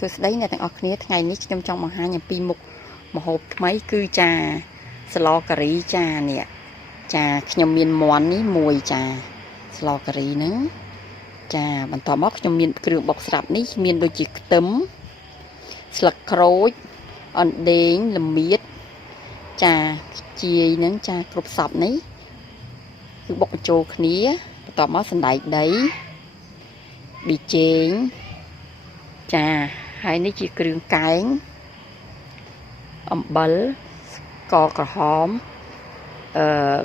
សួស្តីអ្នកទាំងអស់គ្នាថ្ងៃនេះខ្ញុំចង់បង្ហាញអំពីមុខម្ហូបថ្មីគឺចាស្លការីចានេះចាខ្ញុំមានមាន់នេះមួយចាស្លការីហ្នឹងចាបន្តមកខ្ញុំមានគ្រឿងបុកស្រាប់នេះមានដូចជាខ្ទឹមស្លឹកក្រូចអណ្ដេងល្មៀតចាខ្ជាយហ្នឹងចាគ្រប់សពនេះគឺបុកបញ្ចូលគ្នាបន្តមកសណ្តែកដីប៊ីចេងចាហើយនេះជាគ្រឿងកែងអំបិលស្ករក្រហម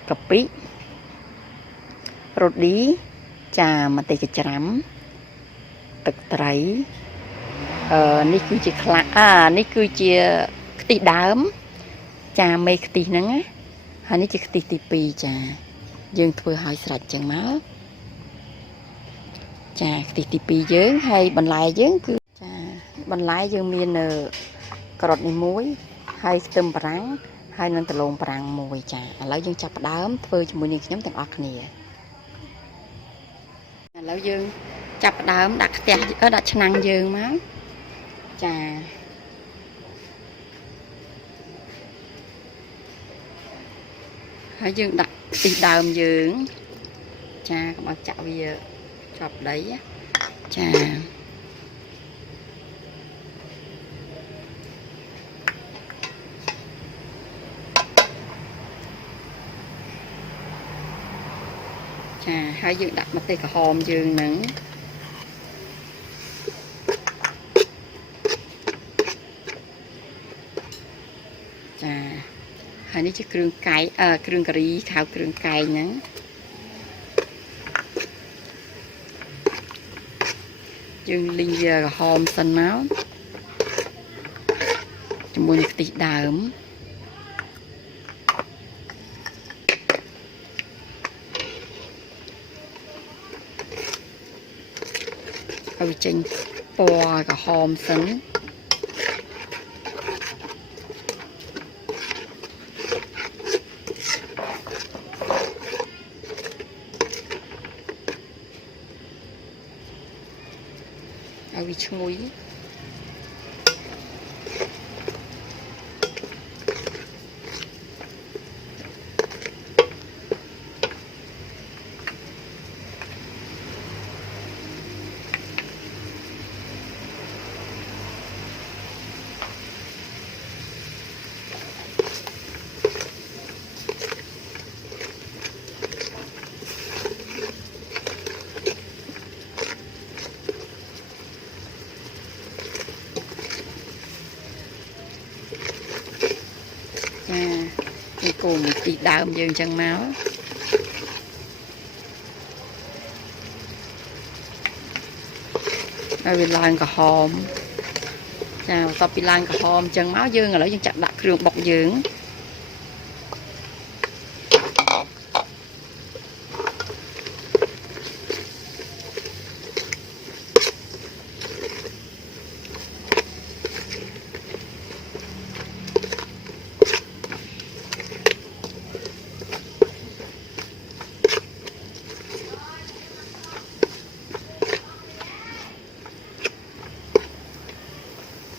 កាពិរ៉ូឌីចាម្ទេសកច្រាំទឹកត្រីនេះគឺជានេះគឺជាខ្ទិះដើមចាមេខ្ទិះហ្នឹងហើយនេះជាខ្ទិះទី2ចាយើងធ្វើឲ្យស្រេចចឹងមកចាខ្ទិះទី2យើងហើយបន្លែយើងគឺចាបន្លែយើងមានការ៉ុតនេះមួយហើយខ្ទឹមបារាំងហើយនឹងដំឡូងបារាំងមួយចាឥឡូវយើងចាប់ផ្ដើមធ្វើជាមួយនឹងខ្ញុំទាំងអស់គ្នាឥឡូវយើងចាប់ផ្ដើមដាក់ខ្ទះដាក់ឆ្នាំងយើងមកចាហើយយើងដាក់ខ្ទិះដើមយើងចាកុំឲ្យចាក់វាជាប់ដីចាចាហើយយើងដាក់ម្ទេសក្រហមយើងហ្នឹងចាហើយនេះជាគ្រឿងកែងគ្រឿងការីខៅគ្រឿងកែងហ្នឹងយើងលីងវាក្រហមសិនមកជាមួយនឹងខ្ទិះដើមឲ្យវាចេញពណ៌ក្រហមសិនឲ្យវាឈ្ងុយគោមួយទីដើមយើងចឹងមកហើយវាឡើងក្រហមចាបន្ទាប់ពីឡើងក្រហមចឹងមកយើងឥឡូវយើងចាក់ដាក់គ្រឿងបុកយើង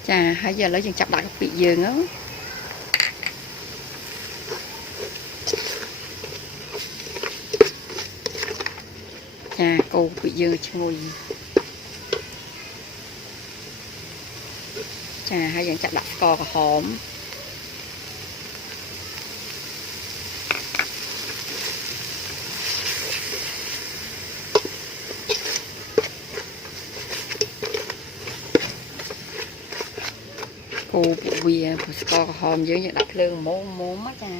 ចាហើយឥឡូវយើងចាប់ដាក់កាពិយើងចាកូរកាពិយើងឈ្ងុយចាហើយយើងចាប់ដាក់ស្ករក្រហមគោពួកវាស្ករក្រហមយើងដាក់ភ្លើងមុំចា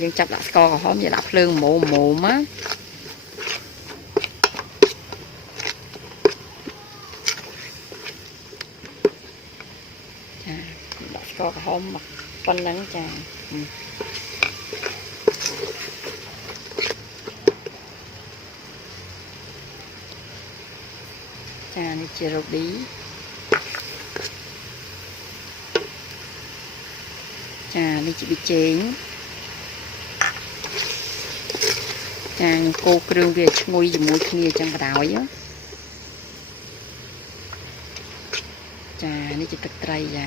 យើងចាប់ដាក់ស្ករក្រហមយើងដាក់ភ្លើងមុំចាដាក់ស្ករក្រហមមកប៉ុណ្ណឹងចាចានេះជារ៉ូឌីចានេះជាប៊ីចេងចាខ្ញុំកូរគ្រឿងវាឈ្ងុយជាមួយគ្នាចឹងបណ្ដោយ នេះជាទឹកត្រីចា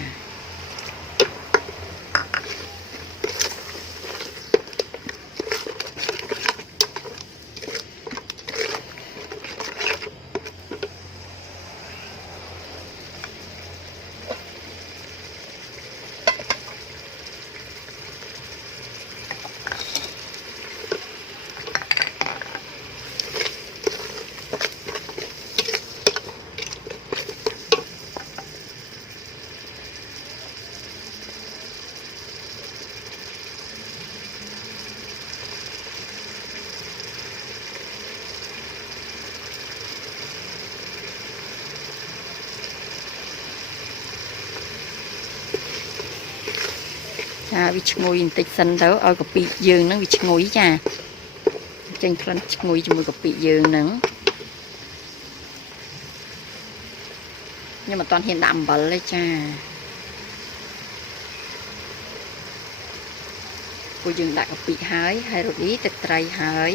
វាឈ្ងុយបន្តិចសិនទៅឲ្យកពីយើងហ្នឹងវាឈ្ងុយចាចេញក្លិនឈ្ងុយជាមួយកពីយើងហ្នឹងខ្ញុំមិនតាន់ហ៊ានដាក់អំបិលទេចាពួកយើងដាក់កពីហើយរ៉ូឌីទឹកត្រីហើយ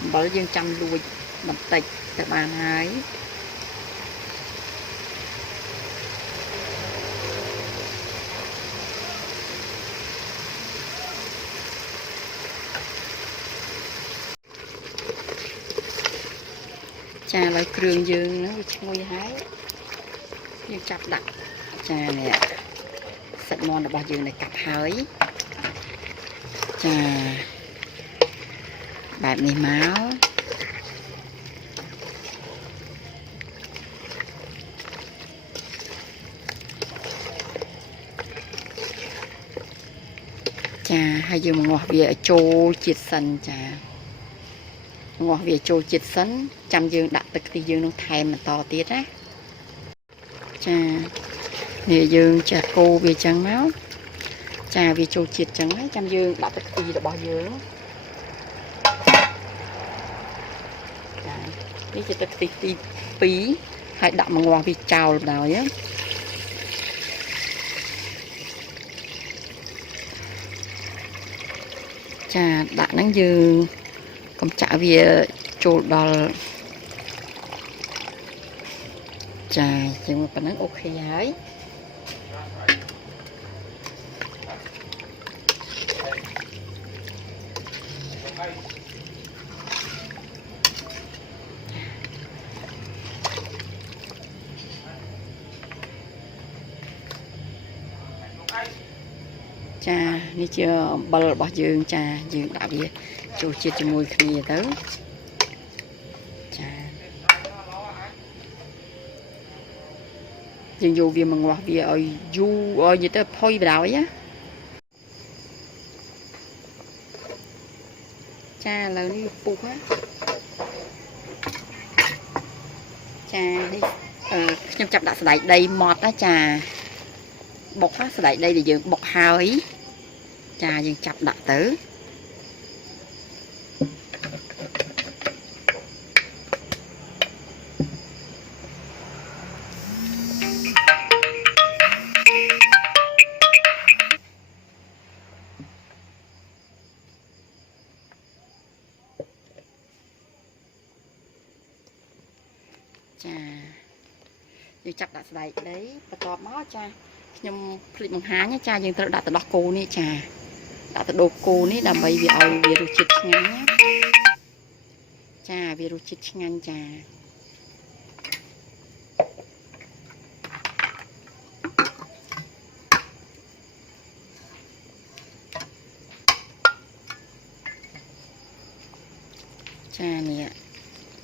អំបិលយើងចាំលួចបន្តិចទៅបានហើយចាឥឡូវគ្រឿងយើងហ្នឹងវាឈ្ងុយហើយយើងចាប់ដាក់ចានេះសាច់មាន់របស់យើងនេះកាត់ហើយចាបែបនេះមកចាហើយយើងងាស់វាឲ្យចូលជាតិសិនចាងាស់វាចូលជាតិសិនចាំយើងដាក់ទឹកខ្ទិះយើងនឹងថែមបន្តទៀតណាចានេះយើងចាកូរវាចឹងមកចាវាចូលជាតិចឹងហើយចាំយើងដាក់ទឹកខ្ទិះរបស់យើងចានេះជាទឹកខ្ទិះទី2ហើយដាក់មកងាស់វាចោលបណ្ដោយចាដាក់ហ្នឹងយើងកុំចាក់វាចូលដល់ចាជាងប៉ុណ្ណឹងអូខេហើយចានេះជាអំបិលរបស់យើងចាយើងដាក់វាចូលជាតិជាមួយគ្នាទៅចាយើងយកវាមកងាស់វាឲ្យយូរឲ្យនិយាយទៅផុយបណ្ដោយណាចាឥឡូវនេះពុះណាចានេះខ្ញុំចាប់ដាក់សណ្តែកដីម៉ត់ណាចាបុកណាសណ្តែកដីដែលយើងបុកហើយចាយើងចាប់ដាក់ទៅចាយើងចាប់ដាក់ស្បែកដីបន្ទាប់មកចាខ្ញុំភ្លេចបង្ហាញចាយើងត្រូវដាក់ទៅដោះគោនេះចាដាក់ទៅដូងគោនេះដើម្បីវាឲ្យវារសជាតិឆ្ងាញ់ណាចាវារសជាតិឆ្ងាញ់ចាចានេះ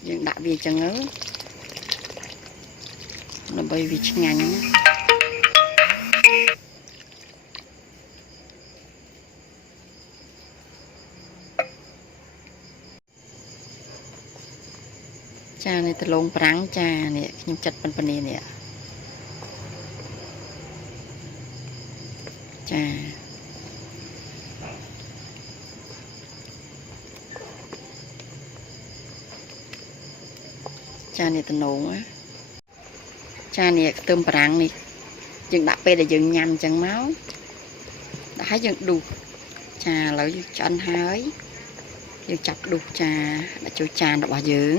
យើងដាក់វាចឹងទៅដើម្បីវាឆ្ងាញ់ណាចានេះដលងប្រាំងចានេះខ្ញុំចាត់ប៉ុណ្ណេះនេះចាចានេះតំណងចានេះខ្ទឹមប្រាំងនេះយើងដាក់ពេលដែលយើងញ៉ាំអញ្ចឹងមកដាក់ឲ្យយើងដុះចាឥឡូវយើងឆ្អិនហើយយើងចាប់ដុះចាដាក់ចូលចានរបស់យើង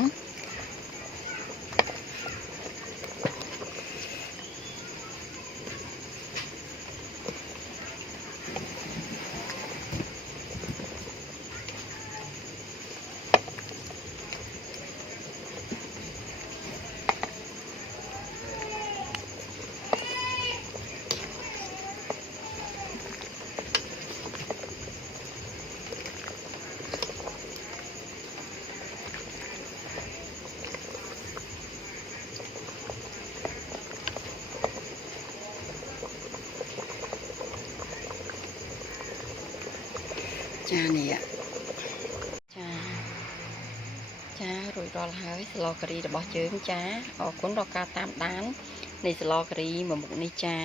ចានេះចាចារួចរាល់ហើយស្លការីរបស់យើងចាអរគុណដល់ការតាមដាននៃស្លការីមួយមុខនេះចា